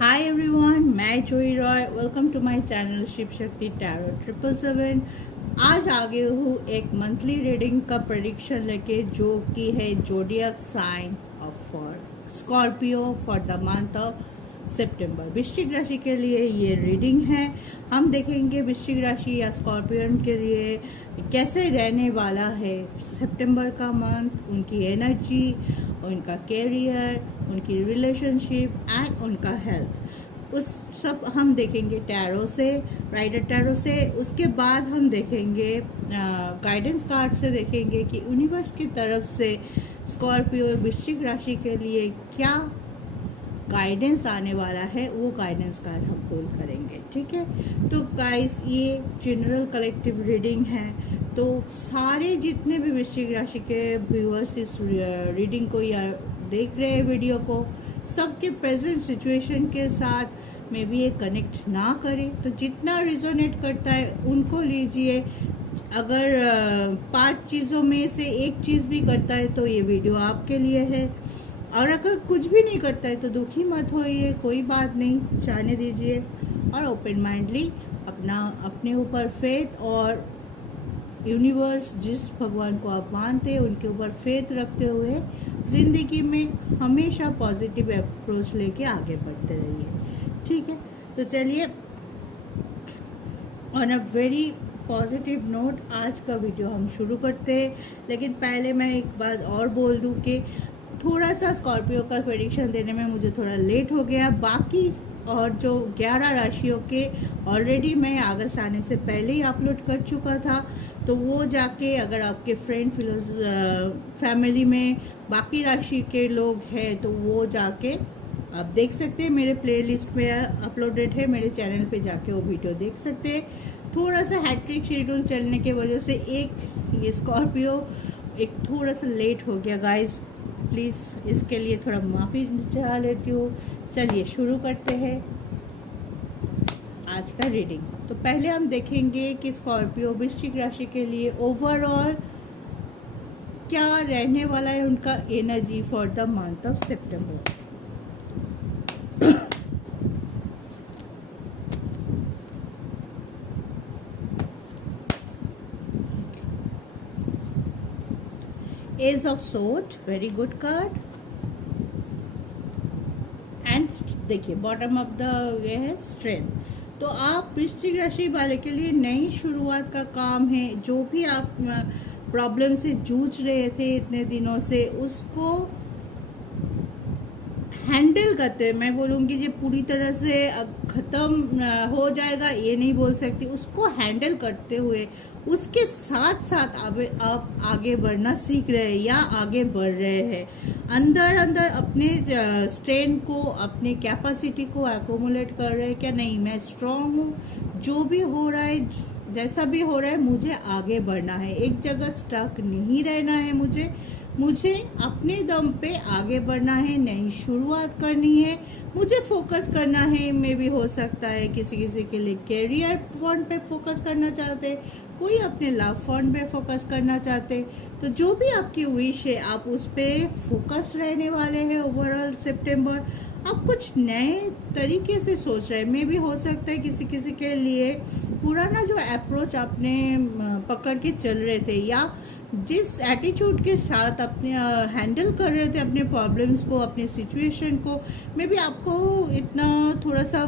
हाय everyone, मैं Joyee Roy. Welcome to my channel Shiv Shakti tarot 777। आज आ गई हूँ एक मंथली रीडिंग का प्रेडिक्शन लेके, जो कि है zodiac sign of for Scorpio for the month of September. वृश्चिक राशि के लिए ये रीडिंग है। हम देखेंगे वृश्चिक राशि या स्कॉर्पियन के लिए कैसे रहने वाला है सितंबर का मंथ, उनकी एनर्जी, उनका कैरियर, उनकी रिलेशनशिप एंड उनका हेल्थ। उस सब हम देखेंगे टैरो से, राइडर टैरो से। उसके बाद हम देखेंगे गाइडेंस कार्ड से, देखेंगे कि यूनिवर्स की तरफ से स्कॉर्पियो वृश्चिक राशि के लिए क्या गाइडेंस आने वाला है, वो गाइडेंस कार्ड हम पुल करेंगे। ठीक है, तो गाइस ये जनरल कलेक्टिव रीडिंग है, तो सारे जितने भी वृश्चिक राशि के व्यूअर्स इस रीडिंग को या देख रहे हैं वीडियो को, सबके प्रेजेंट सिचुएशन के साथ में भी ये कनेक्ट ना करें, तो जितना रिजोनेट करता है उनको लीजिए। अगर 5 चीज़ों में से एक चीज़ भी करता है तो ये वीडियो आपके लिए है, और अगर कुछ भी नहीं करता है तो दुखी मत होइए, कोई बात नहीं, जाने दीजिए और ओपन माइंडली अपने ऊपर फेथ और यूनिवर्स, जिस भगवान को आप मानते हैं उनके ऊपर फेथ रखते हुए ज़िंदगी में हमेशा पॉजिटिव अप्रोच लेके आगे बढ़ते रहिए। ठीक है, तो चलिए on a very positive note आज का वीडियो हम शुरू करते हैं। लेकिन पहले मैं एक बात और बोल दूं कि थोड़ा सा स्कॉर्पियो का प्रेडिक्शन देने में मुझे थोड़ा लेट हो गया। बाकी और जो 11 राशियों के ऑलरेडी मैं अगस्त आने से पहले ही अपलोड कर चुका था, तो वो जाके अगर आपके फ्रेंड फैमिली में बाकी राशि के लोग हैं तो वो जाके आप देख सकते हैं। मेरे प्लेलिस्ट में अपलोडेड है, मेरे चैनल पे जाके वो वीडियो देख सकते हैं। थोड़ा सा हैट्रिक शेड्यूल चलने की वजह से ये स्कॉर्पियो एक थोड़ा सा लेट हो गया गाइस, प्लीज़ इसके लिए थोड़ा माफ़ी चाह लेती हूँ। चलिए शुरू करते हैं आज का रीडिंग। तो पहले हम देखेंगे कि स्कॉर्पियो वृश्चिक राशि के लिए ओवरऑल क्या रहने वाला है उनका energy for the month of September. Ace of sword, very good card. And देखिए बॉटम ऑफ द ये है स्ट्रेंथ। तो आप वृश्चिक राशि वाले के लिए नई शुरुआत का काम है। जो भी आप प्रॉब्लम से जूझ रहे थे इतने दिनों से, उसको हैंडल करते, मैं बोलूँगी ये पूरी तरह से ख़त्म हो जाएगा ये नहीं बोल सकती, उसको हैंडल करते हुए उसके साथ साथ आप आगे बढ़ना सीख रहे हैं या आगे बढ़ रहे हैं। अंदर अंदर अपने स्ट्रेंथ को, अपने कैपेसिटी को एक्यूमुलेट कर रहे हैं। क्या नहीं, मैं स्ट्रांग हूँ, जो भी हो रहा है, जैसा भी हो रहा है, मुझे आगे बढ़ना है, एक जगह स्टक नहीं रहना है। मुझे अपने दम पे आगे बढ़ना है, नई शुरुआत करनी है, मुझे फोकस करना है। मे भी हो सकता है किसी के लिए कैरियर फंड पे फोकस करना चाहते, कोई अपने लव फंड पे फोकस करना चाहते, तो जो भी आपकी विश है आप उस पर फोकस रहने वाले हैं। ओवरऑल सितंबर आप कुछ नए तरीके से सोच रहे हैं। मे भी हो सकता है किसी के लिए पुराना जो अप्रोच आपने पकड़ के चल रहे थे, या जिस एटीट्यूड के साथ अपने हैंडल कर रहे थे अपने प्रॉब्लम्स को, अपने सिचुएशन को, मे भी आपको इतना थोड़ा सा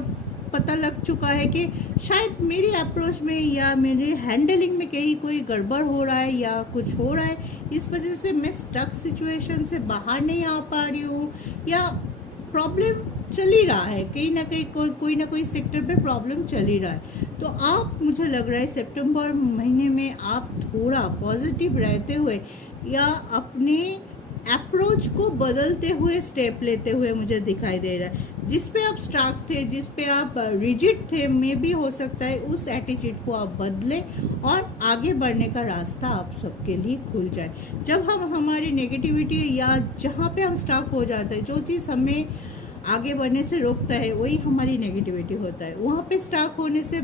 पता लग चुका है कि शायद मेरी अप्रोच में या मेरे हैंडलिंग में कहीं कोई गड़बड़ हो रहा है या कुछ हो रहा है, इस वजह से मैं स्टक सिचुएशन से बाहर नहीं आ पा रही हूँ, या प्रॉब्लम चल ही रहा है कहीं ना कहीं, कोई ना कोई सेक्टर पे प्रॉब्लम चल ही रहा है। तो आप, मुझे लग रहा है सितंबर महीने में आप थोड़ा पॉजिटिव रहते हुए या अपने अप्रोच को बदलते हुए स्टेप लेते हुए मुझे दिखाई दे रहा है। जिस पे आप स्टक थे, जिस पे आप रिजिड थे, मे भी हो सकता है उस एटीट्यूड को आप बदलें और आगे बढ़ने का रास्ता आप सबके लिए खुल जाए। जब हम हमारी नेगेटिविटी या जहाँ पे हम स्टक हो जाते हैं, जो चीज़ हमें आगे बढ़ने से रोकता है वही हमारी नेगेटिविटी होता है। वहाँ पे स्टक होने से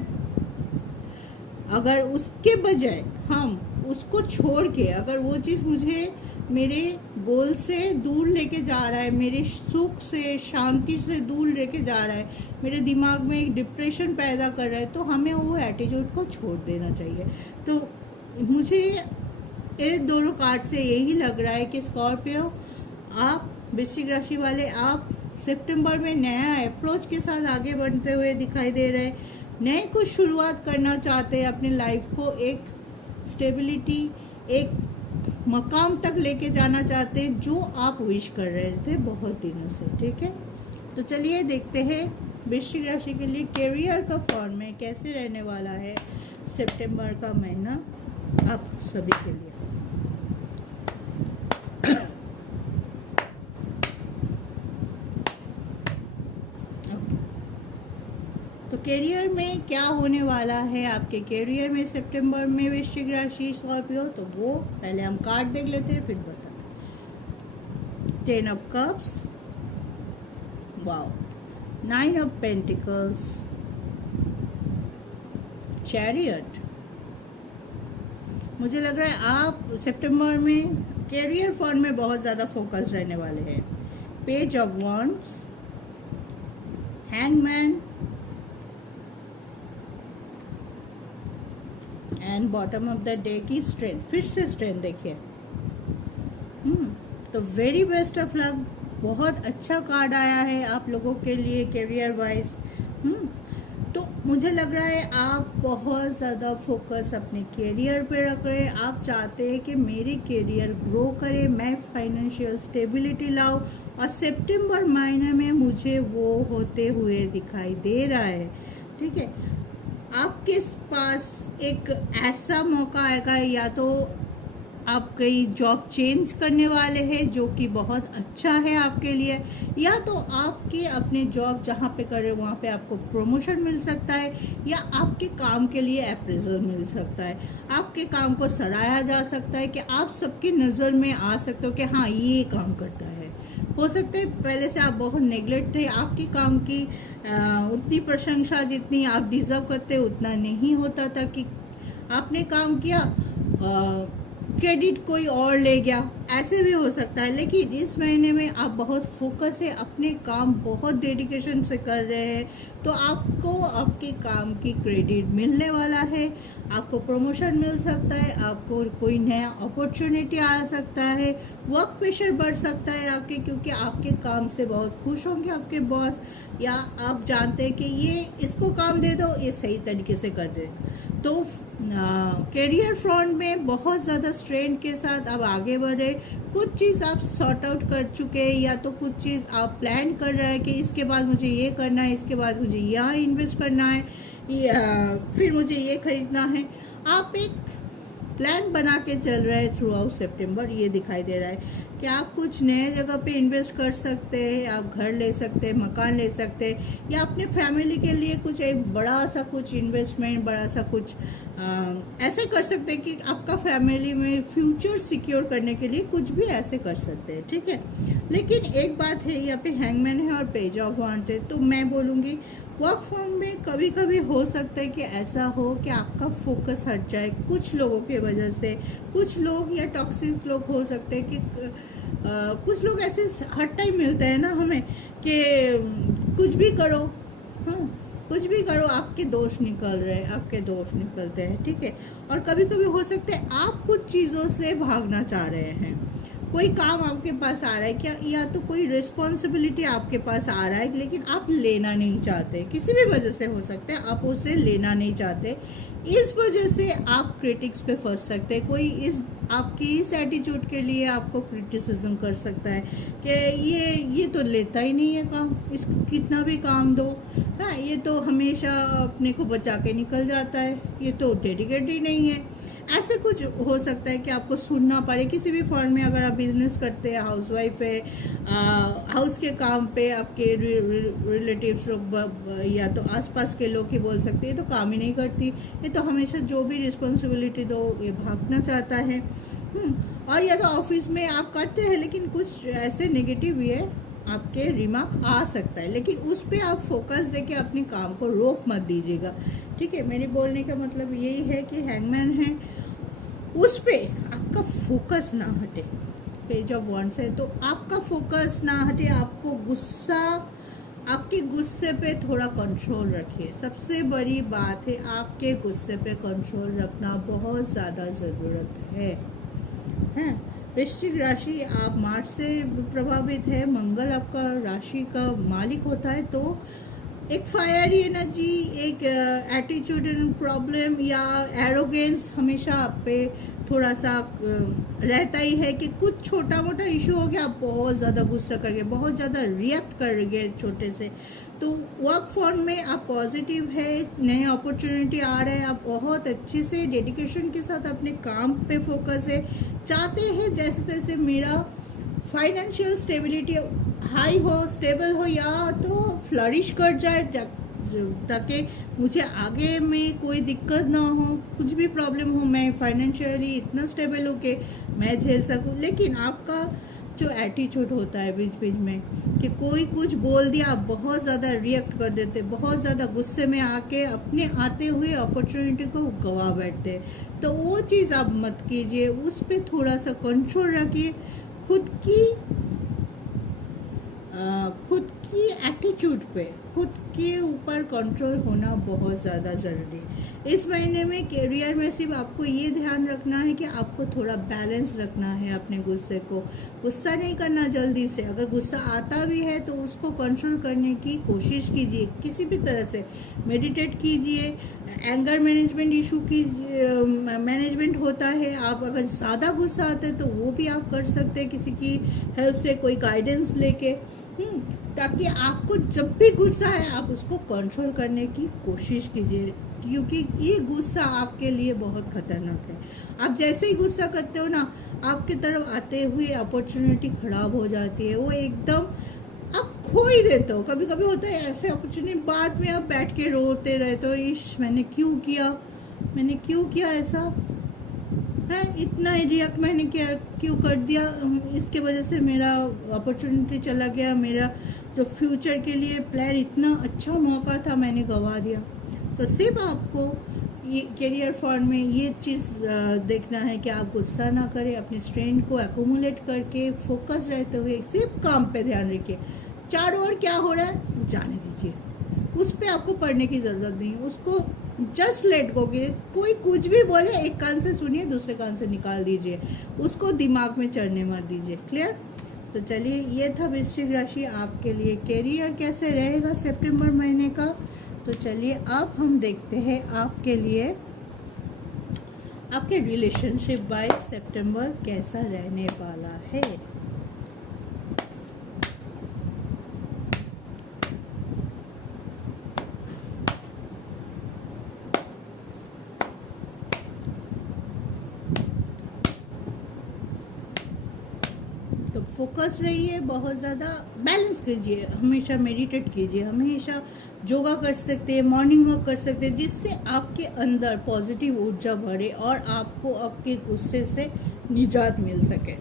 अगर उसके बजाय हम उसको छोड़ के, अगर वो चीज़ मुझे मेरे गोल से दूर लेके जा रहा है, मेरे सुख से शांति से दूर लेके जा रहा है, मेरे दिमाग में एक डिप्रेशन पैदा कर रहा है, तो हमें वो एटीट्यूड को छोड़ देना चाहिए। तो मुझे ये दोनों कार्ड से यही लग रहा है कि स्कॉर्पियो, आप वृश्चिक राशि वाले, आप सितंबर में नया अप्रोच के साथ आगे बढ़ते हुए दिखाई दे रहे हैं। नए कुछ शुरुआत करना चाहते हैं, अपने लाइफ को एक स्टेबिलिटी, एक मकाम तक लेके जाना चाहते हैं जो आप विश कर रहे थे बहुत दिनों से। ठीक है, तो चलिए देखते हैं वृश्चिक राशि के लिए कैरियर का फॉर्म में कैसे रहने वाला है सितंबर का महीना आप सभी के लिए। तो कैरियर में क्या होने वाला है आपके कैरियर में सितंबर में वृश्चिक राशि स्कॉर्पियो, तो वो पहले हम कार्ड देख लेते हैं फिर बताते हैं। 10 of cups, wow, 9 of pentacles, chariot. मुझे लग रहा है आप सितंबर में कैरियर फॉर्म में बहुत ज़्यादा फोकस रहने वाले हैं। Page of wands, hangman and bottom of the day की स्ट्रेंथ। फिर से स्ट्रेंथ देखिए। तो वेरी बेस्ट ऑफ लक, बहुत अच्छा कार्ड आया है आप लोगों के लिए कैरियर वाइज। तो मुझे लग रहा है आप बहुत ज़्यादा फोकस अपने कैरियर पे रख रहे हैं। आप चाहते हैं कि मेरे कैरियर ग्रो करे, मैं फाइनेंशियल स्टेबिलिटी लाऊं, और सितंबर महीने में मुझे वो होते हुए दिखाई दे रहा है। ठीक है, आपके पास एक ऐसा मौका आएगा, या तो आप कई जॉब चेंज करने वाले हैं जो कि बहुत अच्छा है आपके लिए, या तो आपके अपने जॉब जहाँ पे कर रहे हो वहाँ पे आपको प्रमोशन मिल सकता है, या आपके काम के लिए अप्रेजल मिल सकता है, आपके काम को सराहा जा सकता है कि आप सबकी नज़र में आ सकते हो कि हाँ ये काम करता है। हो सकता है पहले से आप बहुत नेगलेक्ट थे, आपके काम की उतनी प्रशंसा जितनी आप डिज़र्व करते उतना नहीं होता था कि आपने काम किया, क्रेडिट कोई और ले गया, ऐसे भी हो सकता है। लेकिन इस महीने में आप बहुत फोकस है, अपने काम बहुत डेडिकेशन से कर रहे हैं, तो आपको आपके काम की क्रेडिट मिलने वाला है, आपको प्रमोशन मिल सकता है, आपको कोई नया अपॉर्चुनिटी आ सकता है, वर्क प्रेशर बढ़ सकता है आपके, क्योंकि आपके काम से बहुत खुश होंगे आपके बॉस, या आप जानते हैं कि ये इसको काम दे दो, ये सही तरीके से कर दे। तो कैरियर फ्रंट में बहुत ज़्यादा स्ट्रेंथ के साथ आप आगे बढ़े। कुछ चीज़ आप सॉर्ट आउट कर चुके हैं, या तो कुछ चीज़ आप प्लान कर रहे हैं कि इसके बाद मुझे ये करना है, इसके बाद मुझे यहाँ इन्वेस्ट करना है, फिर मुझे ये खरीदना है। आप एक प्लान बना के चल रहे हैं थ्रू आउट सितंबर। ये दिखाई दे रहा है कि आप कुछ नए जगह पे इन्वेस्ट कर सकते हैं, आप घर ले सकते हैं, मकान ले सकते हैं, या अपने फैमिली के लिए कुछ एक बड़ा सा कुछ इन्वेस्टमेंट, बड़ा सा कुछ ऐसे कर सकते हैं कि आपका फैमिली में फ्यूचर सिक्योर करने के लिए कुछ भी ऐसे कर सकते हैं। ठीक है, लेकिन एक बात है, यहाँ पे हैंगमैन है और पेज ऑफ वांड है, तो मैं बोलूँगी वर्क फ्रॉम में कभी कभी हो सकता है कि ऐसा हो कि आपका फोकस हट जाए कुछ लोगों की वजह से। कुछ लोग या टॉक्सिक लोग हो सकते हैं कि कुछ लोग ऐसे हर टाइम मिलते हैं ना हमें कि कुछ भी करो, हाँ कुछ भी करो, आपके दोष निकल रहे हैं, आपके दोष निकलते हैं। ठीक है, और कभी कभी हो सकता है आप कुछ चीज़ों से भागना चाह रहे हैं, कोई काम आपके पास आ रहा है क्या, या तो कोई रिस्पॉन्सिबिलिटी आपके पास आ रहा है लेकिन आप लेना नहीं चाहते, किसी भी वजह से हो सकता है आप उसे लेना नहीं चाहते, इस वजह से आप क्रिटिक्स पे फंस सकते हैं। कोई इस आपकी इस एटीट्यूड के लिए आपको क्रिटिसिज्म कर सकता है कि ये तो लेता ही नहीं है काम, इसको कितना भी काम दो, हाँ ये तो हमेशा अपने को बचा के निकल जाता है, ये तो डेडिकेट ही नहीं है। ऐसे कुछ हो सकता है कि आपको सुनना पड़े किसी भी फॉर्म में। अगर आप बिजनेस करते हैं, हाउसवाइफ है, हाउस के काम पे आपके रिलेटिव्स लोग या तो आसपास के लोग ही बोल सकते हैं, ये तो काम ही नहीं करती, ये तो हमेशा जो भी रिस्पॉन्सिबिलिटी दो ये भागना चाहता है। और या तो ऑफिस में आप करते हैं लेकिन कुछ ऐसे नेगेटिव भी है आपके रिमार्क आ सकता है, लेकिन उस पर आप फोकस देके अपने काम को रोक मत दीजिएगा। ठीक है, मेरे बोलने का मतलब यही है कि हैंगमैन है, उस पे आपका फोकस ना हटे, पेज ऑफ वॉन्ड्स है, तो आपका फोकस ना हटे, आपको गुस्सा, आपके गुस्से पे थोड़ा कंट्रोल रखिए। सबसे बड़ी बात है, आपके गुस्से पे कंट्रोल रखना बहुत ज़्यादा ज़रूरत है। हैं, वृश्चिक राशि, आप मार्च से प्रभावित है, मंगल आपका राशि का मालिक होता है, तो एक फायरी एनर्जी, एक एटीट्यूड प्रॉब्लम या एरोगेंस हमेशा आप पे थोड़ा सा रहता ही है कि कुछ छोटा मोटा इशू हो गया, आप बहुत ज़्यादा गुस्सा कर गए, बहुत ज़्यादा रिएक्ट कर गए छोटे से। तो वर्क फॉर्म में आप पॉजिटिव है, नए अपॉर्चुनिटी आ रहे हैं, आप बहुत अच्छे से डेडिकेशन के साथ अपने काम पे फोकस है, चाहते हैं जैसे तैसे मेरा फाइनेंशियल स्टेबिलिटी हाई हो, स्टेबल हो, या तो फ्लरिश कर जाए, ताकि मुझे आगे में कोई दिक्कत ना हो, कुछ भी प्रॉब्लम हो, मैं फाइनेंशियली इतना स्टेबल हो कि मैं झेल सकूं। लेकिन आपका जो एटीट्यूड होता है बीच बीच में कि कोई कुछ बोल दिया, आप बहुत ज़्यादा रिएक्ट कर देते, बहुत ज़्यादा गुस्से में आके अपने आते हुए अपॉर्चुनिटी को गवा बैठते, तो वो चीज़ आप मत कीजिए। उस पर थोड़ा सा कंट्रोल रखिए। खुद की एटीट्यूड पे, खुद के ऊपर कंट्रोल होना बहुत ज़्यादा ज़रूरी है। इस महीने में करियर में सिर्फ आपको ये ध्यान रखना है कि आपको थोड़ा बैलेंस रखना है, अपने गुस्से को गुस्सा नहीं करना जल्दी से। अगर गुस्सा आता भी है तो उसको कंट्रोल करने की कोशिश कीजिए, किसी भी तरह से मेडिटेट कीजिए। एंगर मैनेजमेंट इशू की मैनेजमेंट होता है, आप अगर ज़्यादा गुस्सा आता है तो वो भी आप कर सकते हैं किसी की हेल्प से, कोई गाइडेंस लेके, ताकि आपको जब भी गुस्सा है आप उसको कंट्रोल करने की कोशिश कीजिए, क्योंकि ये गुस्सा आपके लिए बहुत खतरनाक है। आप जैसे ही गुस्सा करते हो ना, आपकी तरफ आते हुए अपॉर्चुनिटी खराब हो जाती है, वो एकदम आप खो ही देते हो। कभी कभी होता है ऐसे अपॉर्चुनिटी, बाद में आप बैठ के रोते रहते हो, इश मैंने क्यों किया ऐसा है, इतना रिएक्ट मैंने क्यों कर दिया, इसके वजह से मेरा अपॉर्चुनिटी चला गया, मेरा जो फ्यूचर के लिए प्लान, इतना अच्छा मौका था, मैंने गंवा दिया। तो सिर्फ आपको ये करियर फॉर्म में ये चीज़ देखना है कि आप गुस्सा ना करें, अपने स्ट्रेंथ को एक्यूमुलेट करके फोकस रहते हुए सिर्फ काम पे ध्यान रखिए। चारों ओर क्या हो रहा है जाने दीजिए, उस पर आपको पढ़ने की ज़रूरत नहीं, उसको जस्ट लेट गो। कोई कुछ भी बोले, एक कान से सुनिए, दूसरे कान से निकाल दीजिए, उसको दिमाग में चढ़ने मत दीजिए। क्लियर? तो चलिए, ये था वृश्चिक राशि आपके लिए करियर कैसे रहेगा सितंबर महीने का। तो चलिए अब हम देखते हैं आपके लिए आपके रिलेशनशिप बाय सितंबर कैसा रहने वाला है। तो फोकस रहिए, बहुत ज़्यादा बैलेंस कीजिए, हमेशा मेडिटेट कीजिए, हमेशा योगा कर सकते हैं, मॉर्निंग वॉक कर सकते हैं, जिससे आपके अंदर पॉजिटिव ऊर्जा बढ़े और आपको आपके गुस्से से निजात मिल सके।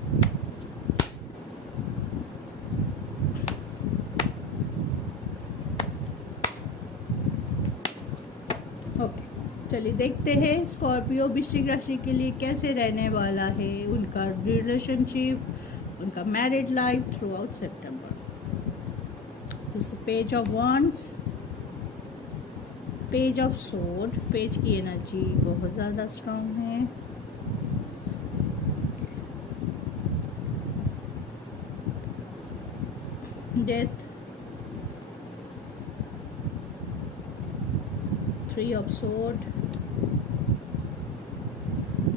ओके, चलिए देखते हैं स्कॉर्पियो वृश्चिक राशि के लिए कैसे रहने वाला है, उनका रिलेशनशिप, उनका married life throughout September. Page of wands, page of sword, page की एनर्जी बहुत ज़्यादा स्ट्रांग है। Death, 3 of sword,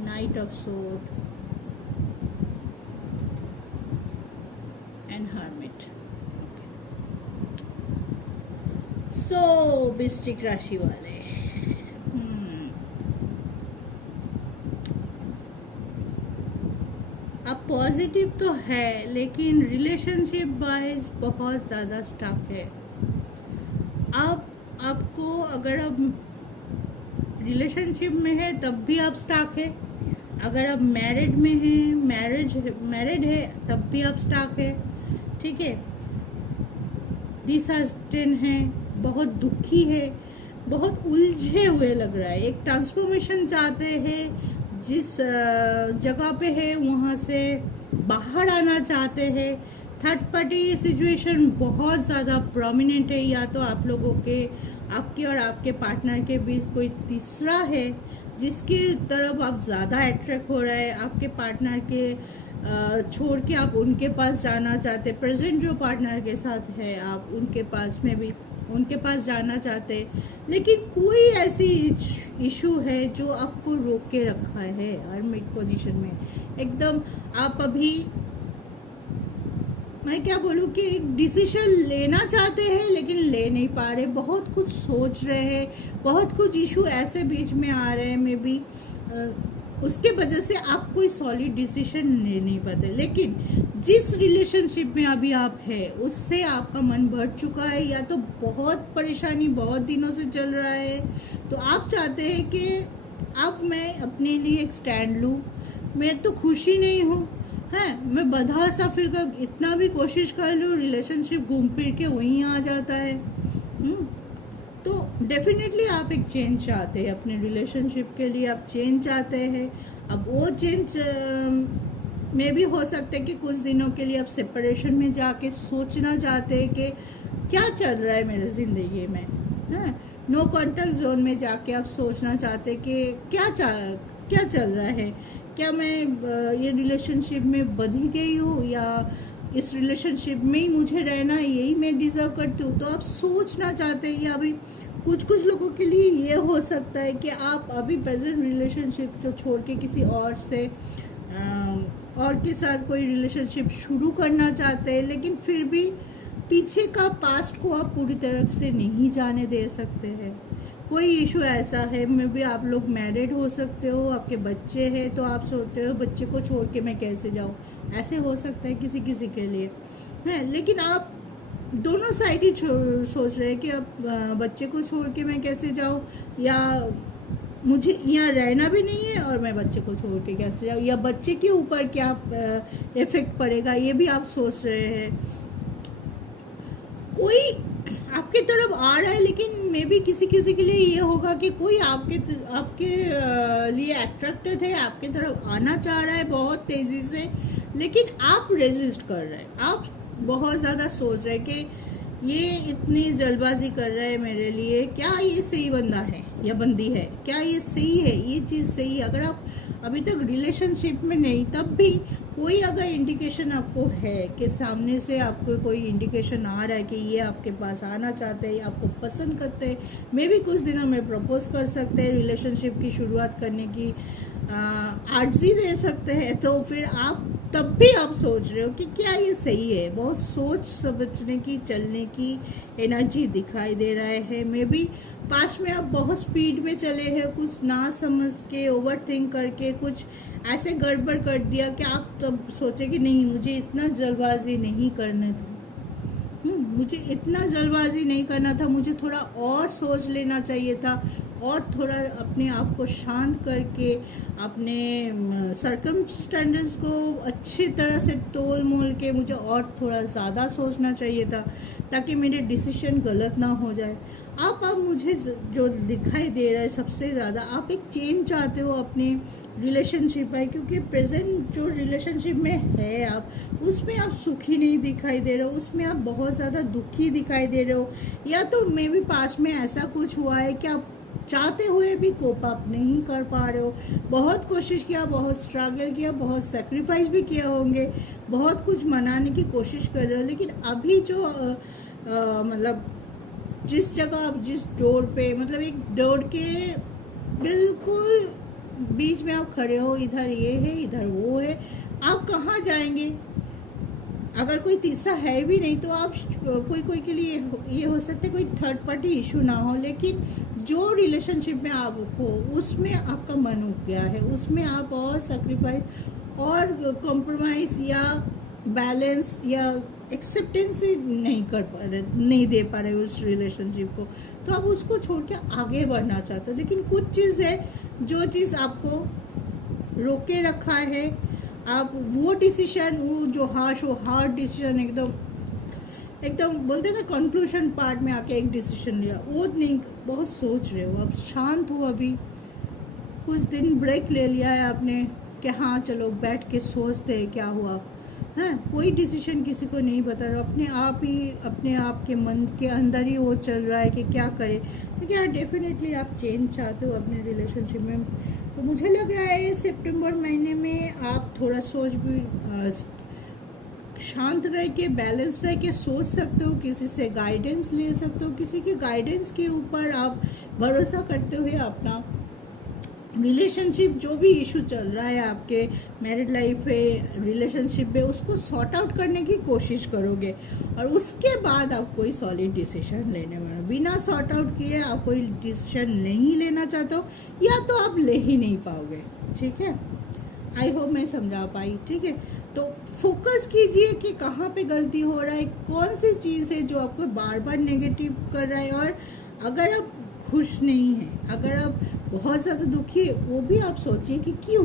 knight of sword and hermit. So वृश्चिक राशि वाले, अब पॉजिटिव तो है, लेकिन रिलेशनशिप वाइज बहुत ज़्यादा स्टक है। अब आपको, अगर आप रिलेशनशिप में है तब भी आप स्टक है, अगर आप मैरिड में हैं, मैरिड है तब भी आप स्टक है। ठीक है, डिसर्टेन है, बहुत दुखी है, बहुत उलझे हुए लग रहा है। एक ट्रांसफॉर्मेशन चाहते हैं, जिस जगह पे है वहाँ से बाहर आना चाहते हैं। थर्ड पार्टी सिचुएशन बहुत ज़्यादा प्रोमिनेंट है, या तो आप लोगों के, आपके और आपके पार्टनर के बीच कोई तीसरा है जिसकी तरफ आप ज़्यादा अट्रैक्ट हो रहे हैं। आपके पार्टनर के छोड़ के आप उनके पास जाना चाहते, प्रेजेंट जो पार्टनर के साथ है आप उनके पास में भी उनके पास जाना चाहते, लेकिन कोई ऐसी इशू है जो आपको रोक के रखा है हर्मिट पोजीशन में। एकदम आप अभी, मैं क्या बोलूँ कि एक डिसीजन लेना चाहते हैं लेकिन ले नहीं पा रहे, बहुत कुछ सोच रहे हैं, बहुत कुछ इशू ऐसे बीच में आ रहे हैं मे बी, उसके वजह से आप कोई सॉलिड डिसीजन ले नहीं पाते। लेकिन जिस रिलेशनशिप में अभी आप है उससे आपका मन बढ़ चुका है, या तो बहुत परेशानी बहुत दिनों से चल रहा है, तो आप चाहते हैं कि अब मैं अपने लिए एक स्टैंड लूँ, मैं तो खुशी नहीं हूँ, है मैं बधा सा फिर कर इतना भी कोशिश कर लूँ, रिलेशनशिप घूम फिर के वहीं आ जाता है। तो डेफिनेटली आप एक चेंज चाहते हैं अपने रिलेशनशिप के लिए, आप चेंज चाहते हैं। अब वो चेंज में भी हो सकता है कि कुछ दिनों के लिए आप सेपरेशन में जाके सोचना चाहते हैं कि क्या चल रहा है मेरे ज़िंदगी में, है नो कॉन्टैक्ट जोन में जाके आप सोचना चाहते हैं कि क्या चल रहा है, क्या मैं ये रिलेशनशिप में बंधी गई हूँ, या इस रिलेशनशिप में ही मुझे रहना है, यही मैं डिज़र्व करती हूँ। तो आप सोचना चाहते हैं, या अभी कुछ लोगों के लिए ये हो सकता है कि आप अभी प्रेजेंट रिलेशनशिप को छोड़ के किसी और से और के साथ कोई रिलेशनशिप शुरू करना चाहते हैं, लेकिन फिर भी पीछे का पास्ट को आप पूरी तरह से नहीं जाने दे सकते हैं। कोई इशू ऐसा है, मे बी आप लोग मैरिड हो सकते हो, आपके बच्चे हैं, तो आप सोचते हो बच्चे को छोड़ के मैं कैसे जाऊँ, ऐसे हो सकता है किसी किसी के लिए, है। लेकिन आप दोनों साइड ही सोच रहे हैं कि अब बच्चे को छोड़ के मैं कैसे जाऊँ, या मुझे यहाँ रहना भी नहीं है और मैं बच्चे को छोड़ के कैसे जाऊँ, या बच्चे के ऊपर क्या इफेक्ट पड़ेगा, ये भी आप सोच रहे हैं। कोई आपके तरफ आ रहा है, लेकिन मे बी किसी किसी के लिए ये होगा कि कोई आपके लिए अट्रैक्टेड है, आपके तरफ आना चाह रहा है बहुत तेज़ी से, लेकिन आप रेजिस्ट कर रहे हैं। आप बहुत ज़्यादा सोच रहे हैं कि ये इतनी जल्दबाजी कर रहा है मेरे लिए, क्या ये सही बंदा है या बंदी है, क्या ये सही है, ये चीज़ सही है। अगर आप अभी तक रिलेशनशिप में नहीं, तब भी कोई अगर इंडिकेशन आपको है कि सामने से आपको कोई इंडिकेशन आ रहा है कि ये आपके पास आना चाहते हैं, आपको पसंद करते हैं, मे भी कुछ दिनों में प्रपोज कर सकते हैं, रिलेशनशिप की शुरुआत करने की आर्जी दे सकते हैं, तो फिर आप तब भी आप सोच रहे हो कि क्या ये सही है। बहुत सोच समझने की, चलने की एनर्जी दिखाई दे रहा है। मे बी पास में आप बहुत स्पीड में चले हैं, कुछ ना समझ के, ओवर थिंक करके कुछ ऐसे गड़बड़ कर दिया कि आप तब सोचे कि नहीं, मुझे इतना जल्दबाजी नहीं करना था, मुझे इतना जल्दबाजी नहीं करना था, मुझे थोड़ा और सोच लेना चाहिए था, और थोड़ा अपने आप को शांत करके अपने सर्कमस्टेंसेस को अच्छी तरह से तोल मोल के मुझे और थोड़ा ज़्यादा सोचना चाहिए था, ताकि मेरे डिसीजन गलत ना हो जाए। आप अब मुझे जो दिखाई दे रहा है सबसे ज़्यादा, आप एक चेंज चाहते हो अपने रिलेशनशिप है, क्योंकि प्रेजेंट जो रिलेशनशिप में है आप, उसमें आप सुखी नहीं दिखाई दे रहे हो, उसमें आप बहुत ज़्यादा दुखी दिखाई दे रहे हो, या तो मे बी पास में ऐसा कुछ हुआ है कि आप चाहते हुए भी कोप अप नहीं कर पा रहे हो। बहुत कोशिश किया, बहुत स्ट्रगल किया, बहुत सेक्रीफाइस भी किए होंगे, बहुत कुछ मनाने की कोशिश कर रहे हो, लेकिन अभी जो मतलब जिस जगह आप, जिस डोर पे, मतलब एक डोर के बिल्कुल बीच में आप खड़े हो, इधर ये है इधर वो है, आप कहाँ जाएंगे। अगर कोई तीसरा है भी नहीं तो आप कोई के लिए ये हो सकता है कोई थर्ड पार्टी इशू ना हो, लेकिन जो रिलेशनशिप में आप हो उसमें आपका मन उठ गया है, उसमें आप और सेक्रीफाइस और कॉम्प्रोमाइज़ या बैलेंस या एक्सेप्टेंस नहीं कर पा रहे, नहीं दे पा रहे उस रिलेशनशिप को, तो आप उसको छोड़ के आगे बढ़ना चाहते हो। लेकिन कुछ चीज़ है, जो चीज़ आपको रोके रखा है, आप वो डिसीजन, वो जो हार्ड डिसीजन, एकदम बोलते हैं ना कंक्लूजन पार्ट में आके एक डिसीजन लिया, वो नहीं, बहुत सोच रहे हो, आप शांत हो, अभी कुछ दिन ब्रेक ले लिया है आपने, कि हाँ चलो बैठ के सोचते हैं क्या हुआ है। कोई डिसीजन किसी को नहीं बता रहा, अपने आप ही अपने आप के मन के अंदर ही वो चल रहा है कि क्या करे। लेकिन हाँ डेफिनेटली आप चेंज चाहते हो अपने रिलेशनशिप में। तो मुझे लग रहा है सितंबर महीने में आप थोड़ा सोच भी शांत रह के बैलेंस रह के सोच सकते हो, किसी से गाइडेंस ले सकते हो, किसी के गाइडेंस के ऊपर आप भरोसा करते हुए अपना रिलेशनशिप जो भी इशू चल रहा है आपके मैरिड लाइफ है, रिलेशनशिप में, उसको सॉर्ट आउट करने की कोशिश करोगे। और उसके बाद आप कोई सॉलिड डिसीजन लेने वाले। बिना सॉर्ट आउट किए आप कोई डिसीजन नहीं लेना चाहते हो या तो आप ले ही नहीं पाओगे। ठीक है, आई होप मैं समझा पाई। ठीक है, तो फोकस कीजिए कि कहाँ पे गलती हो रहा है, कौन सी चीज़ है जो आपको बार बार नेगेटिव कर रहा है। और अगर आप खुश नहीं हैं, अगर आप बहुत ज़्यादा दुखी है, वो भी आप सोचिए कि क्यों।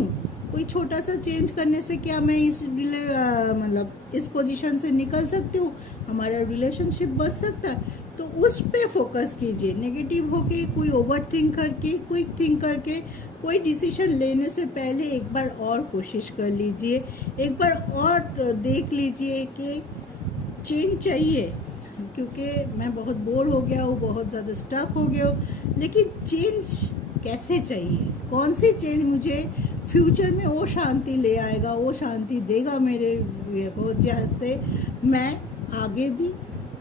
कोई छोटा सा चेंज करने से क्या मैं मतलब इस पोजीशन से निकल सकती हूँ, हमारा रिलेशनशिप बच सकता है। तो उस पे फोकस कीजिए। नेगेटिव होके कोई ओवर थिंक करके, क्विक थिंक करके कोई डिसीजन लेने से पहले एक बार और कोशिश कर लीजिए, एक बार और देख लीजिए कि चेंज चाहिए, क्योंकि मैं बहुत बोर हो गया हूँ, बहुत ज़्यादा स्टक हो गया हूँ। लेकिन चेंज कैसे चाहिए, कौन सी चेंज मुझे फ्यूचर में वो शांति ले आएगा, वो शांति देगा मेरे को, जैसे मैं आगे भी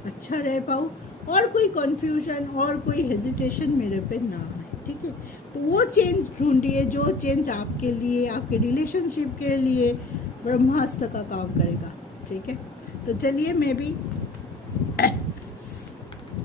अच्छा रह पाऊँ और कोई कन्फ्यूजन और कोई हेजिटेशन मेरे पे ना आए। ठीक है, तो वो चेंज ढूंढिए जो चेंज आपके लिए, आपके रिलेशनशिप के लिए ब्रह्मास्त्र का काम करेगा। ठीक है, तो चलिए, मैं भी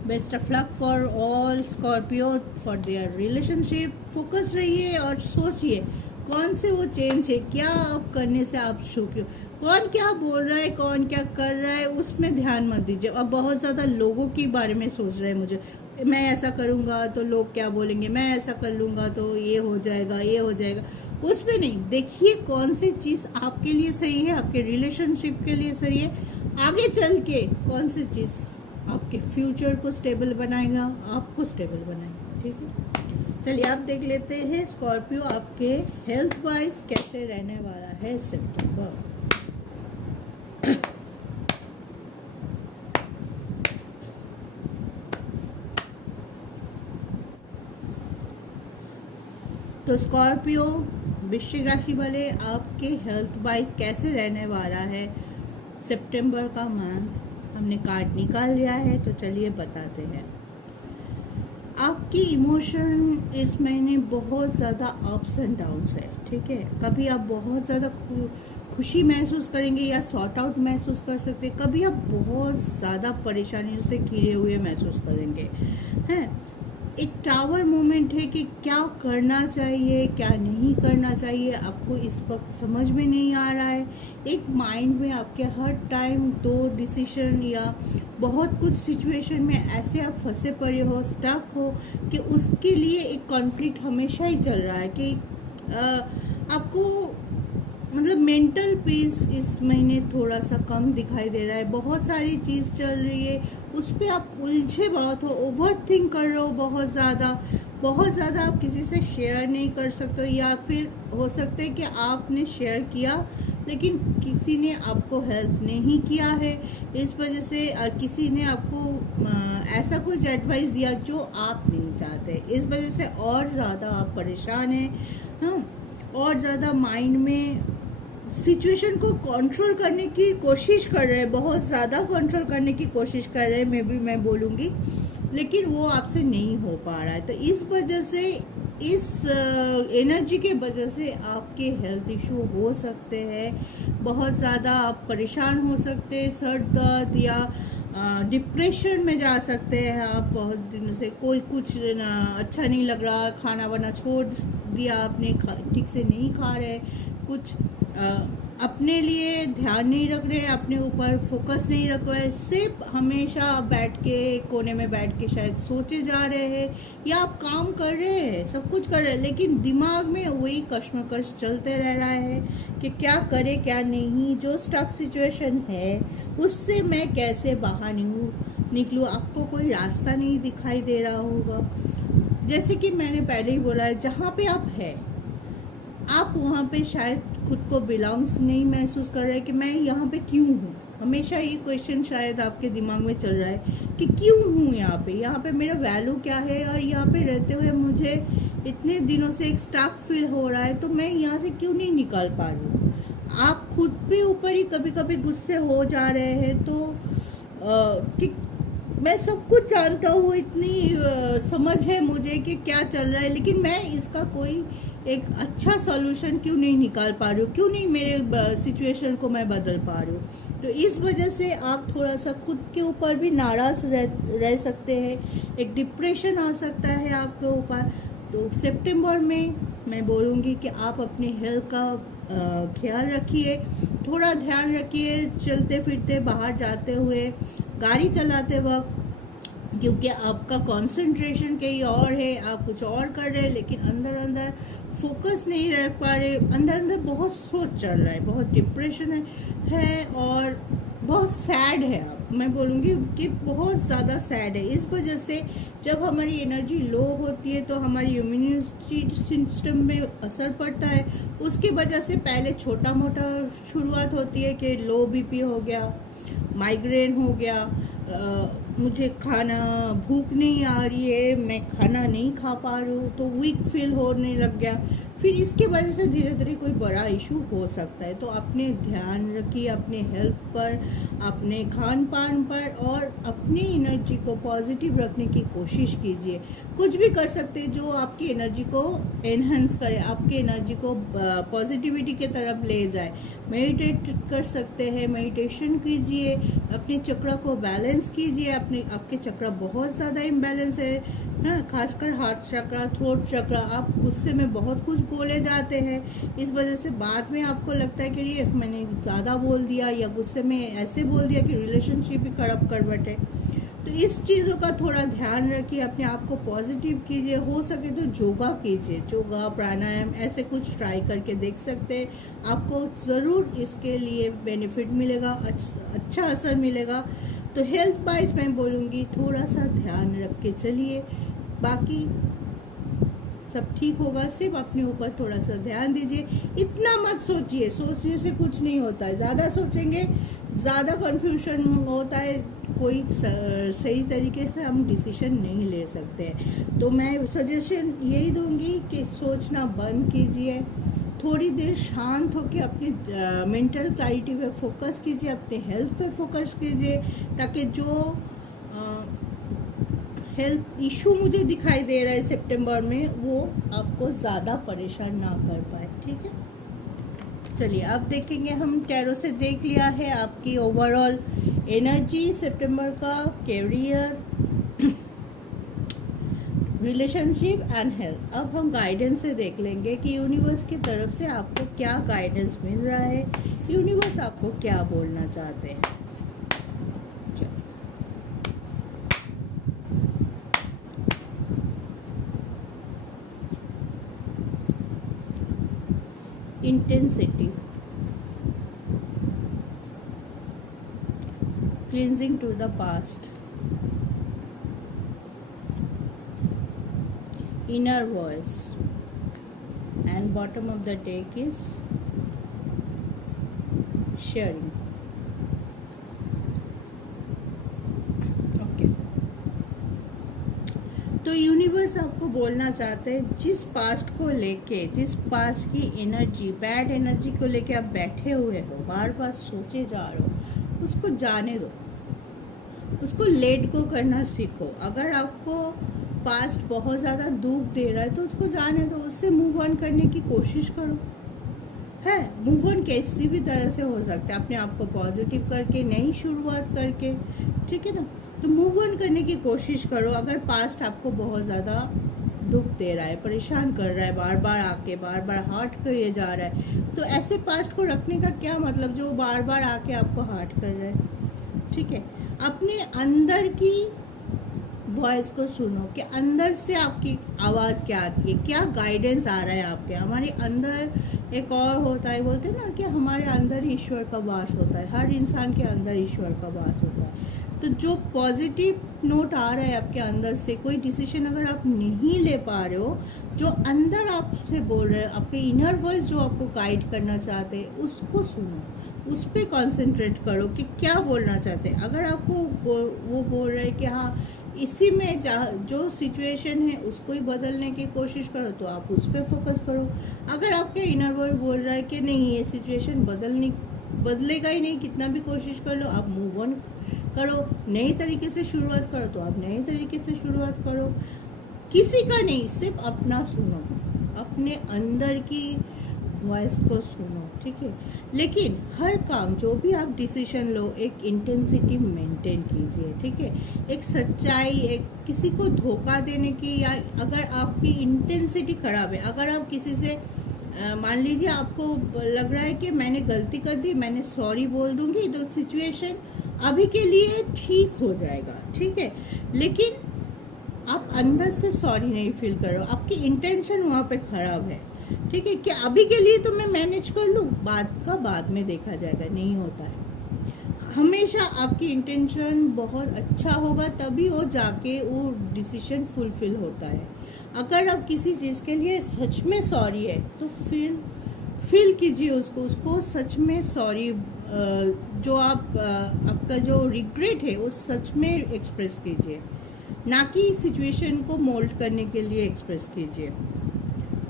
best of luck for all Scorpio for their relationship. Focus रहिए और सोचिए कौन से वो चेंज है, क्या आप करने से आप सुखी हो। कौन क्या बोल रहा है, कौन क्या कर रहा है, उसमें ध्यान मत दीजिए। अब बहुत ज़्यादा लोगों के बारे में सोच रहे हैं, मुझे मैं ऐसा करूँगा तो लोग क्या बोलेंगे, मैं ऐसा कर लूँगा तो ये हो जाएगा, ये हो जाएगा, उसमें नहीं। देखिए कौन सी चीज़ आपके लिए सही है, आपके रिलेशनशिप के लिए सही है, आगे चल के कौन सी चीज़ आपके फ्यूचर को स्टेबल बनाएगा, आपको स्टेबल बनाएगा। ठीक है, चलिए आप देख लेते हैं स्कॉर्पियो आपके हेल्थ वाइज कैसे रहने वाला है सितंबर। तो स्कॉर्पियो वृश्चिक राशि वाले आपके हेल्थ वाइज कैसे रहने वाला है सितंबर का मंथ, हमने कार्ड निकाल लिया है। तो चलिए बताते हैं। आपकी इमोशन इस महीने बहुत ज़्यादा अप्स एंड डाउन्स है। ठीक है, कभी आप बहुत ज़्यादा खुशी महसूस करेंगे या सॉर्ट आउट महसूस कर सकते हैं, कभी आप बहुत ज़्यादा परेशानियों से घिरे हुए महसूस करेंगे। हैं, एक टावर मोमेंट है कि क्या करना चाहिए, क्या नहीं करना चाहिए, आपको इस वक्त समझ में नहीं आ रहा है। एक माइंड में आपके हर टाइम दो डिसीजन या बहुत कुछ सिचुएशन में ऐसे आप फंसे पड़े हो, स्टक हो, कि उसके लिए एक कॉन्फ्लिक्ट हमेशा ही चल रहा है कि आपको मतलब मेंटल पीस इस महीने थोड़ा सा कम दिखाई दे रहा है। बहुत सारी चीज़ चल रही है, उस पर आप उलझे बहुत हो, ओवर थिंक कर रहे हो बहुत ज़्यादा आप किसी से शेयर नहीं कर सकते, या फिर हो सकता है कि आपने शेयर किया लेकिन किसी ने आपको हेल्प नहीं किया है, इस वजह से किसी ने आपको ऐसा कुछ एडवाइस दिया जो आप नहीं चाहते, इस वजह से और ज़्यादा आप परेशान हैं। हाँ, और ज़्यादा माइंड में सिचुएशन को कंट्रोल करने की कोशिश कर रहे हैं, बहुत ज़्यादा कंट्रोल करने की कोशिश कर रहे हैं, मैं बोलूँगी, लेकिन वो आपसे नहीं हो पा रहा है। तो इस वजह से, इस एनर्जी के वजह से आपके हेल्थ इशू हो सकते हैं, बहुत ज़्यादा आप परेशान हो सकते हैं, सर दर्द या डिप्रेशन में जा सकते हैं आप। बहुत दिनों से कोई कुछ अच्छा नहीं लग रहा, खाना वाना छोड़ दिया आपने, ठीक से नहीं खा रहे, कुछ अपने लिए ध्यान नहीं रख रहे, अपने ऊपर फोकस नहीं रख रहे, सिर्फ हमेशा बैठ के कोने में बैठ के शायद सोचे जा रहे हैं, या आप काम कर रहे हैं, सब कुछ कर रहे हैं, लेकिन दिमाग में वही कश्मकश चलते रह रहा है कि क्या करे क्या नहीं, जो स्टक सिचुएशन है उससे मैं कैसे बाहर निकलूँ। आपको कोई रास्ता नहीं दिखाई दे रहा होगा। जैसे कि मैंने पहले ही बोला है, जहाँ पे आप हैं आप वहाँ पे शायद खुद को बिलोंग्स नहीं महसूस कर रहे कि मैं यहाँ पे क्यों हूँ। हमेशा ये क्वेश्चन शायद आपके दिमाग में चल रहा है कि क्यों हूँ यहाँ पे मेरा वैल्यू क्या है, और यहाँ पे रहते हुए मुझे इतने दिनों से एक स्टक फील हो रहा है, तो मैं यहाँ से क्यों नहीं निकल पा रही हूँ। आप खुद भी ऊपर ही कभी कभी गुस्से हो जा रहे हैं, तो कि मैं सब कुछ जानता हूँ, इतनी समझ है मुझे कि क्या चल रहा है, लेकिन मैं इसका कोई एक अच्छा सॉल्यूशन क्यों नहीं निकाल पा रही हूँ, क्यों नहीं मेरे सिचुएशन को मैं बदल पा रही हूँ। तो इस वजह से आप थोड़ा सा खुद के ऊपर भी नाराज़ रह सकते हैं, एक डिप्रेशन आ सकता है आपके ऊपर। तो सितंबर में मैं बोलूँगी कि आप अपनी हेल्थ का ख्याल रखिए, थोड़ा ध्यान रखिए चलते फिरते, बाहर जाते हुए, गाड़ी चलाते वक्त, क्योंकि आपका कंसंट्रेशन कहीं और है, आप कुछ और कर रहे हैं, लेकिन अंदर अंदर फोकस नहीं रह पा रहे, अंदर अंदर बहुत सोच चल रहा है, बहुत डिप्रेशन है और बहुत सैड है। आप, मैं बोलूँगी कि बहुत ज़्यादा सैड है। इस वजह से जब हमारी एनर्जी लो होती है तो हमारी इम्यूनिटी सिस्टम में असर पड़ता है। उसकी वजह से पहले छोटा मोटा शुरुआत होती है कि लो बीपी हो गया, माइग्रेन हो गया, मुझे खाना भूख नहीं आ रही है, मैं खाना नहीं खा पा रही हूँ, तो वीक फील होने लग गया। फिर इसके वजह से धीरे धीरे कोई बड़ा इशू हो सकता है। तो अपने ध्यान रखिए अपने हेल्थ पर, अपने खान पान पर, और अपनी एनर्जी को पॉजिटिव रखने की कोशिश कीजिए। कुछ भी कर सकते हैं जो आपकी एनर्जी को एनहांस करे, आपकी एनर्जी को पॉजिटिविटी के तरफ ले जाए। मेडिटेट कर सकते हैं, मेडिटेशन कीजिए, अपने चक्र को बैलेंस कीजिए। आपके चक्र बहुत ज़्यादा इम्बैलेंस है ना, खासकर हार्ट चक्र, थ्रोट चक्र। आप गुस्से में बहुत कुछ बोले जाते हैं, इस वजह से बाद में आपको लगता है कि ये मैंने ज़्यादा बोल दिया, या गुस्से में ऐसे बोल दिया कि रिलेशनशिप ही खराब कर बैठे। तो इस चीज़ों का थोड़ा ध्यान रखिए, अपने आप को पॉजिटिव कीजिए। हो सके तो योगा कीजिए, योगा प्राणायाम ऐसे कुछ ट्राई करके देख सकते हैं, आपको ज़रूर इसके लिए बेनिफिट मिलेगा, अच्छा असर मिलेगा। तो हेल्थ वाइज मैं बोलूँगी थोड़ा सा ध्यान रख के चलिए, बाकी सब ठीक होगा। सिर्फ अपने ऊपर थोड़ा सा ध्यान दीजिए, इतना मत सोचिए, सोचने से कुछ नहीं होता है। ज़्यादा सोचेंगे ज़्यादा कन्फ्यूजन होता है, कोई सही तरीके से हम डिसीजन नहीं ले सकते। तो मैं सजेशन यही दूंगी कि सोचना बंद कीजिए, थोड़ी देर शांत होकर अपनी मेंटल क्लैरिटी पे फोकस कीजिए, अपने हेल्थ पे फोकस कीजिए, ताकि जो हेल्थ इशू मुझे दिखाई दे रहा है सितंबर में, वो आपको ज़्यादा परेशान ना कर पाए। ठीक है, चलिए अब देखेंगे, हम टैरो से देख लिया है आपकी ओवरऑल एनर्जी सितंबर का, कैरियर, रिलेशनशिप एंड हेल्थ। अब हम गाइडेंस से देख लेंगे कि यूनिवर्स की तरफ से आपको क्या गाइडेंस मिल रहा है, यूनिवर्स आपको क्या बोलना चाहते हैं। Intensity, cleansing to the past, inner voice, and bottom of the deck is sharing. Okay, तो यूनिवर्स आपको बोलना चाहते हैं, जिस पास्ट को लेके, जिस पास्ट की एनर्जी, बैड एनर्जी को लेके आप बैठे हुए हो, बार बार सोचे जा रहे हो, उसको जाने दो, उसको लेट गो करना सीखो। अगर आपको पास्ट बहुत ज़्यादा दुख दे रहा है तो उसको जाने दो, उससे मूव ऑन करने की कोशिश करो। है मूव ऑन किसी भी तरह से हो सकता है, अपने आप को पॉजिटिव करके, नई शुरुआत करके, ठीक है ना। तो मूव ऑन करने की कोशिश करो। अगर पास्ट आपको बहुत ज़्यादा दुख दे रहा है, परेशान कर रहा है, बार बार आके बार बार हर्ट करे जा रहा है, तो ऐसे पास्ट को रखने का क्या मतलब जो बार बार आके आपको हर्ट कर रहा है। ठीक है, अपने अंदर की वॉइस को सुनो कि अंदर से आपकी आवाज़ क्या आती है, क्या गाइडेंस आ रहा है आपके। हमारे अंदर एक और होता है, बोलते हैं ना कि हमारे अंदर ईश्वर का वास होता है, हर इंसान के अंदर ईश्वर का वास होता है। तो जो पॉजिटिव नोट आ रहा है आपके अंदर से, कोई डिसीजन अगर आप नहीं ले पा रहे हो, जो अंदर आपसे बोल रहे हैं, आपके इनर वॉइस जो आपको गाइड करना चाहते हैं, उसको सुनो, उस पर कॉन्सेंट्रेट करो कि क्या बोलना चाहते हैं। अगर आपको वो बोल रहे हैं कि हाँ इसी में जो सिचुएशन है उसको ही बदलने की कोशिश करो, तो आप उस पर फोकस करो। अगर आपके इनर वॉइस बोल रहा है कि नहीं ये सिचुएशन बदलेगा ही नहीं, कितना भी कोशिश कर लो, आप मूव ऑन करो, नए तरीके से शुरुआत करो, तो आप नए तरीके से शुरुआत करो। किसी का नहीं, सिर्फ अपना सुनो, अपने अंदर की वॉइस को सुनो, ठीक है। लेकिन हर काम जो भी आप डिसीजन लो, एक इंटेंसिटी मेंटेन कीजिए, ठीक है। एक सच्चाई, एक किसी को धोखा देने की, या अगर आपकी इंटेंसिटी खराब है, अगर आप किसी से मान लीजिए आपको लग रहा है कि मैंने गलती कर दी, मैंने सॉरी बोल दूंगी तो सिचुएशन अभी के लिए ठीक हो जाएगा, ठीक है। लेकिन आप अंदर से सॉरी नहीं फील करो, आपकी इंटेंशन वहाँ पे खराब है, ठीक है। कि अभी के लिए तो मैं मैनेज कर लूँ, बाद में देखा जाएगा, नहीं होता है। हमेशा आपकी इंटेंशन बहुत अच्छा होगा, तभी वो जाके वो डिसीजन फुलफिल होता है। अगर आप किसी चीज़ के लिए सच में सॉरी है तो फील कीजिए उसको सच में सॉरी, जो आपका जो रिग्रेट है वो सच में एक्सप्रेस कीजिए, ना कि सिचुएशन को मोल्ड करने के लिए एक्सप्रेस कीजिए,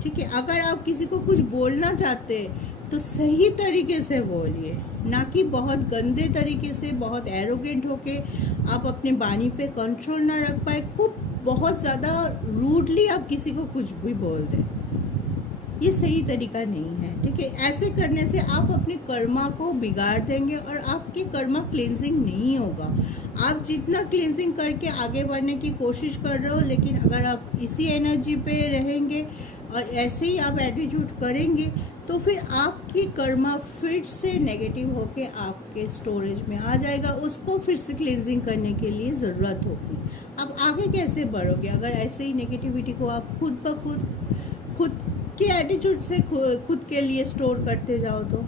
ठीक है। अगर आप किसी को कुछ बोलना चाहते हैं तो सही तरीके से बोलिए, ना कि बहुत गंदे तरीके से, बहुत एरोगेंट होके आप अपने वाणी पे कंट्रोल ना रख पाए, खूब बहुत ज़्यादा रूडली आप किसी को कुछ भी बोल दें, ये सही तरीका नहीं है, ठीक है। ऐसे करने से आप अपने कर्मा को बिगाड़ देंगे और आपकी कर्मा क्लींजिंग नहीं होगा। आप जितना क्लींजिंग करके आगे बढ़ने की कोशिश कर रहे हो, लेकिन अगर आप इसी एनर्जी पे रहेंगे और ऐसे ही आप एटीट्यूड करेंगे, तो फिर आपकी कर्मा फिर से नेगेटिव होके आपके स्टोरेज में आ जाएगा, उसको फिर से क्लींजिंग करने के लिए ज़रूरत होगी। अब आगे कैसे बढ़ोगे अगर ऐसे ही नेगेटिविटी को आप खुद के एटीट्यूड से खुद के लिए स्टोर करते जाओ, तो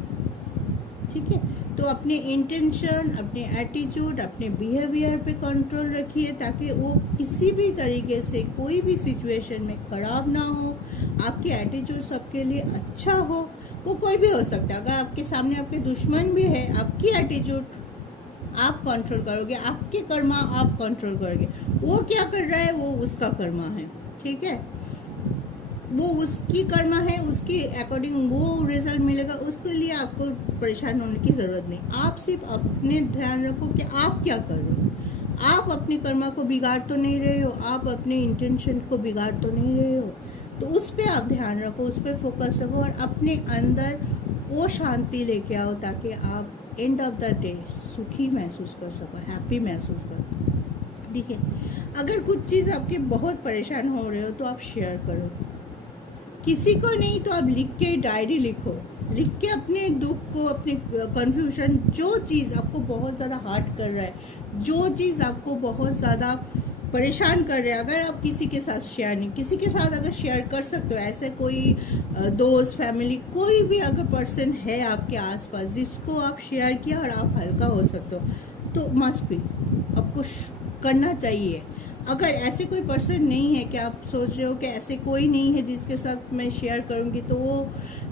ठीक है। तो अपने इंटेंशन, अपने एटीट्यूड, अपने बिहेवियर पे कंट्रोल रखिए, ताकि वो किसी भी तरीके से कोई भी सिचुएशन में खराब ना हो, आपके एटीट्यूड सबके लिए अच्छा हो। वो कोई भी हो सकता है, अगर आपके सामने आपके दुश्मन भी है, आपकी एटीट्यूड आप कंट्रोल करोगे, आपके कर्मा आप कंट्रोल करोगे। वो क्या कर रहा है वो उसका कर्मा है, ठीक है। वो उसकी कर्मा है, उसकी अकॉर्डिंग वो रिजल्ट मिलेगा, उसके लिए आपको परेशान होने की ज़रूरत नहीं। आप सिर्फ अपने ध्यान रखो कि आप क्या कर रहे हो। आप अपने कर्मा को बिगाड़ तो नहीं रहे हो, आप अपने इंटेंशन को बिगाड़ तो नहीं रहे हो, तो उस पर आप ध्यान रखो, उस पर फोकस रखो और अपने अंदर वो शांति लेके आओ, ताकि आप एंड ऑफ द डे सुखी महसूस कर सको, हैप्पी महसूस कर सको, ठीक है। अगर कुछ चीज़ आपके बहुत परेशान हो रहे हो तो आप शेयर करो, किसी को नहीं तो आप लिख के डायरी लिखो, लिख के अपने दुख को, अपने कन्फ्यूजन, जो चीज़ आपको बहुत ज़्यादा हर्ट कर रहा है, जो चीज़ आपको बहुत ज़्यादा परेशान कर रहे हैं, अगर आप किसी के साथ शेयर नहीं, किसी के साथ अगर शेयर कर सकते हो, ऐसे कोई दोस्त, फैमिली, कोई भी अगर पर्सन है आपके आसपास जिसको आप शेयर किया और आप हल्का हो सकते हो, तो मस्ट भी आपको करना चाहिए। अगर ऐसे कोई पर्सन नहीं है कि आप सोच रहे हो कि ऐसे कोई नहीं है जिसके साथ मैं शेयर करूंगी, तो वो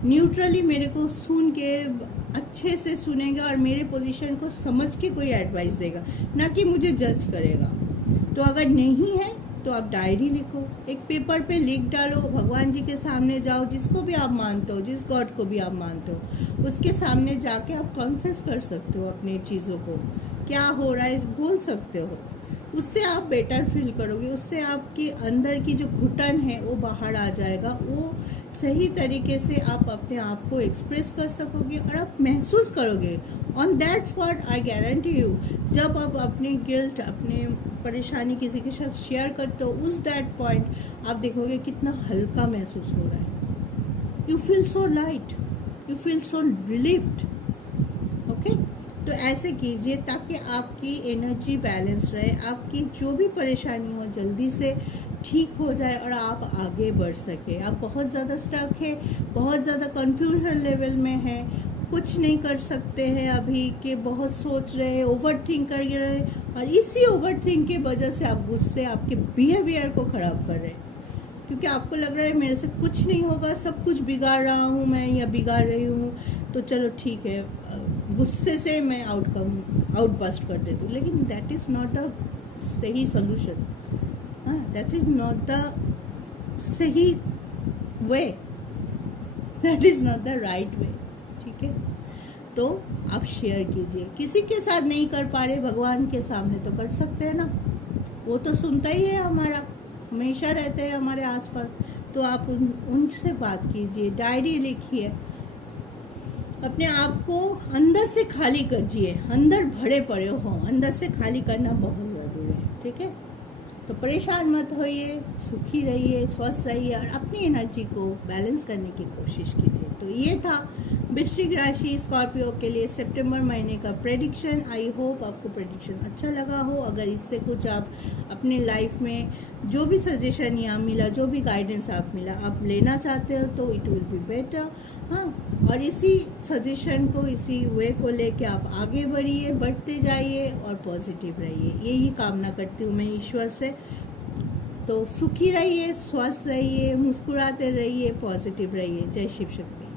न्यूट्रली मेरे को सुन के अच्छे से सुनेगा और मेरे पोजीशन को समझ के कोई एडवाइस देगा, ना कि मुझे जज करेगा। तो अगर नहीं है तो आप डायरी लिखो, एक पेपर पे लिख डालो, भगवान जी के सामने जाओ, जिसको भी आप मानते हो, जिस गॉड को भी आप मानते हो, उसके सामने जाके आप कॉन्फेस कर सकते हो अपनी चीज़ों को, क्या हो रहा है बोल सकते हो। उससे आप बेटर फील करोगे, उससे आपके अंदर की जो घुटन है वो बाहर आ जाएगा, वो सही तरीके से आप अपने आप को एक्सप्रेस कर सकोगे और आप महसूस करोगे on that spot. I guarantee you, जब आप अपनी गिल्ट, अपने परेशानी किसी के साथ शेयर करते हो, उस दैट पॉइंट आप देखोगे कितना हल्का महसूस हो रहा है। You feel so light, you feel so relieved, okay. तो ऐसे कीजिए ताकि आपकी एनर्जी बैलेंस रहे, आपकी जो भी परेशानी हो जल्दी से ठीक हो जाए और आप आगे बढ़ सके। आप बहुत ज़्यादा स्टक है, बहुत ज़्यादा कंफ्यूजन लेवल में है, कुछ नहीं कर सकते हैं अभी, के बहुत सोच रहे हैं, ओवर थिंक कर रहे हैं और इसी ओवर थिंक की वजह से आप गुस्से आपके बिहेवियर को खराब कर रहे हैं, क्योंकि आपको लग रहा है मेरे से कुछ नहीं होगा, सब कुछ बिगाड़ रहा हूँ मैं या बिगाड़ रही हूँ, तो चलो ठीक है, गुस्से से मैं आउटबस्ट कर देती हूँ। लेकिन दैट इज़ नॉट द सही सोल्यूशन, हाँ, दैट इज़ नॉट द सही way, that is not the right way. ठीक है, तो आप शेयर कीजिए, किसी के साथ नहीं कर पा रहे, भगवान के सामने तो कर सकते हैं ना, वो तो सुनता ही है हमारा, हमेशा रहते हैं हमारे आसपास। तो आप उनसे बात कीजिए, डायरी लिखिए, अपने आप को अंदर से खाली करिए, अंदर भरे पड़े हो, अंदर से खाली करना बहुत ज़रूरी है। ठीक है, तो परेशान मत होइए, सुखी रहिए, स्वस्थ रहिए और अपनी एनर्जी को बैलेंस करने की कोशिश कीजिए। तो ये था वृश्चिक राशि स्कॉर्पियो के लिए सितंबर महीने का प्रेडिक्शन। आई होप आपको प्रेडिक्शन अच्छा लगा हो। अगर इससे कुछ आप अपने लाइफ में जो भी सजेशन यहाँ मिला, जो भी गाइडेंस आप मिला, आप लेना चाहते हो तो इट विल बी बेटर। हाँ, और इसी सजेशन को, इसी वे को लेके आप आगे बढ़िए, बढ़ते जाइए और पॉजिटिव रहिए, यही कामना करती हूँ मैं ईश्वर से। तो सुखी रहिए, स्वस्थ रहिए, मुस्कुराते रहिए, पॉजिटिव रहिए। जय शिव शक्ति।